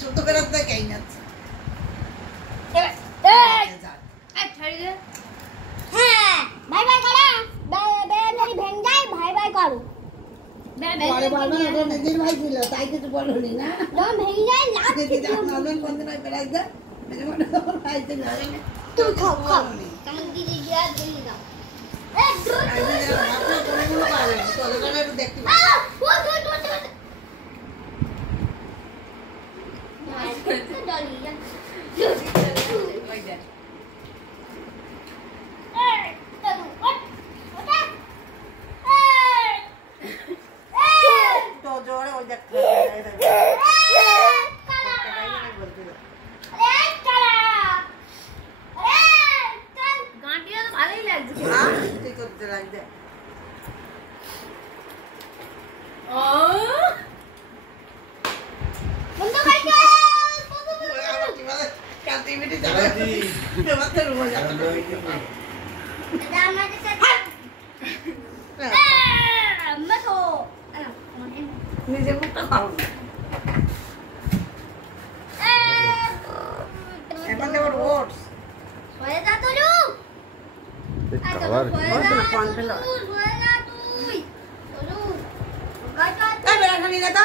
ছোট করে তো কেই না হ্যাঁ ভাই ভাই করো বে नहीं भेंग जाए भाई भाई करो বড় বড় এটা নিজের ভাই ছিল তাই কিছু বলনি না যখন ভেঙে যায় লাভ দেখি যখন নজন কোন দিন বেড়াই দে মেরে মনে ভাই তো না তুই খাও খাও কেমন দিদি যা দিলি দাও এ দূর দেখতে জোরে ওই দেখ গাঁটিয়া তো ভালোই লাগছে তুই করতে লাগবে বন্ধ করতে কাটি মিটি যাবে মাথার উপর যাবে জামাতে সাথে মতো নিজে মুখটা খাও এখন দেবো ওটস হয়ে যা তোলু খাবার হয়ে যা তুই তোলু গাইটা বেড়া খালি না তো